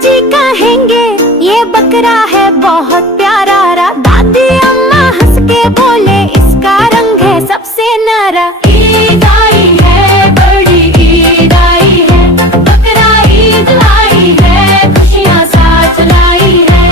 दादाजी कहेंगे ये बकरा है बहुत प्यारा रा। दादी अम्मा हंस के बोले इसका रंग है सबसे न्यारा। ईद आई है बड़ी ईद आई है, बकरा ईद लाई है, खुशियाँ साथ लाई है।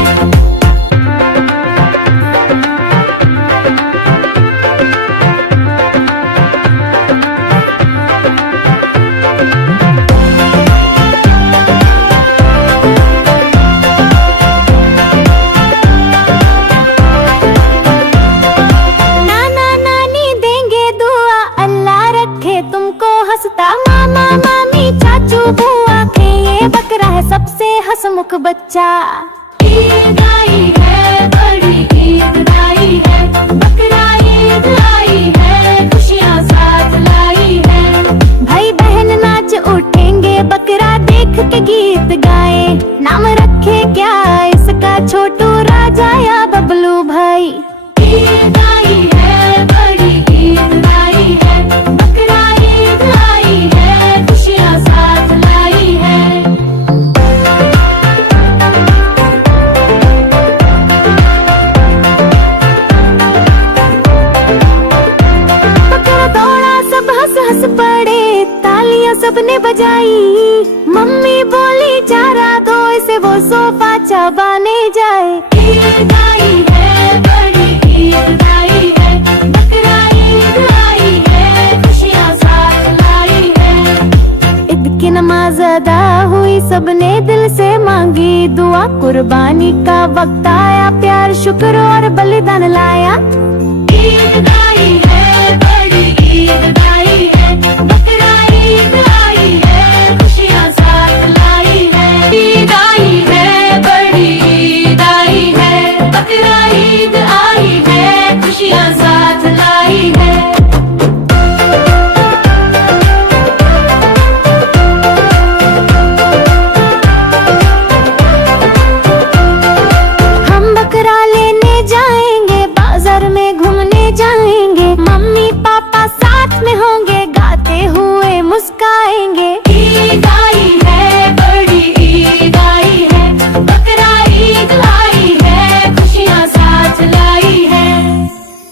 मामा मामी चाचू बुआ के ये बकरा है सबसे हंसमुख बच्चा। ईद आई है बड़ी ईद आई है, बकरा ईद लाई है, खुशियाँ साथ लाई है। भाई बहन नाच उठेंगे बकरा देख के गीत गाए। नाम रखे क्या इसका छोटू राजा या बबलू भाई। ईद आई है बड़ी ईद आई है, बकरा ईद लाई है, खुशियाँ साथ लाई है। बकरा दौड़ा सब हंस हंस पड़े, तालियां सबने बजाई। मम्मी बोली चारा दो इसे वो सोफा चबाने जाए। ईद आई है बड़ी ईद आई है, बकरा ईद लाई है, खुशियाँ साथ लाई है। ईद की नमाज अदा हुई सबने दिल से मांगी दुआ। कुर्बानी का वक्त आया प्यार शुक्र और बलिदान लाया। ईद आई है बड़ी ईद आई है, बकरा ईद आई है, खुशियाँ साथ लाई है। ईद आई है बड़ी ईद आई है, बकरा ईद आई है, खुशियाँ साथ लाई है। हम बकरा लेने जाएंगे बाजार में घूमने जाएंगे। मम्मी पापा साथ में होंगे गाते हुए मुस्काएंगे। ईद आई है बड़ी ईद आई है, बकरा ईद लाई है, खुशियाँ साथ लाई है।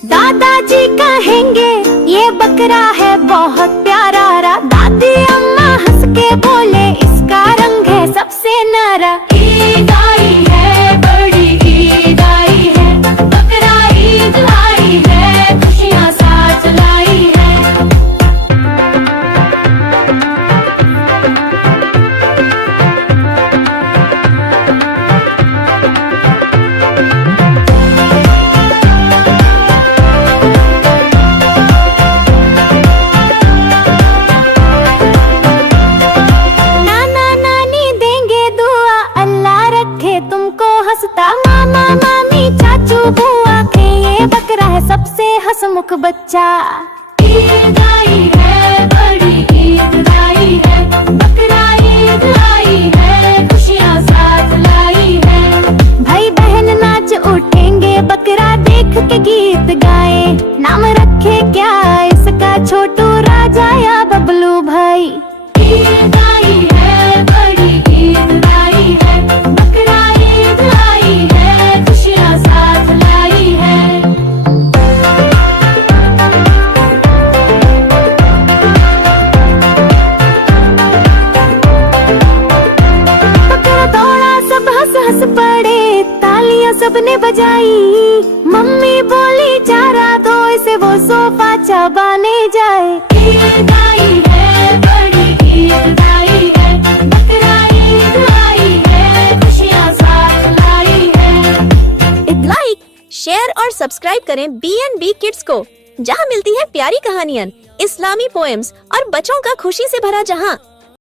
दादाजी कहेंगे ये बकरा है बहुत प्यारा रा। दादी अम्मा हंस के बोले इसका रंग है सबसे न्यारा। ईद आई है बड़ी ईद आई है, बकरा ईद लाई है, खुशियाँ साथ लाई है। नाना नानी देंगे दुआ अल्लाह रखे तुमको हंसता। मामा मामी चाचू बुआ के ये बकरा है सबसे हंसमुख बच्चा। ईद आई है बड़ी ईद आई है, बकरा ईद लाई है, खुशियाँ साथ लाई है। भाई बहन नाच उठेंगे बकरा देख के गीत गाए। नाम रखे क्या इसका छोटू राजा या बबलू भाई। ईद आई है बड़ी ईद आई है, बकरा ईद लाई है, खुशियाँ साथ लाई है। बकरा दौड़ा सब हंस हंस पड़े, तालियां सबने बजाई। मम्मी बोली चारा दो इसे वो सोफा चबाने जाए। ईद आई है बड़ी ईद आई है, बकरा ईद लाई है, खुशियाँ साथ लाई है। लाइक, शेयर और सब्सक्राइब करें BNB किड्स को, जहां मिलती है प्यारी कहानियां, इस्लामी पोएम्स और बच्चों का खुशी से भरा जहां।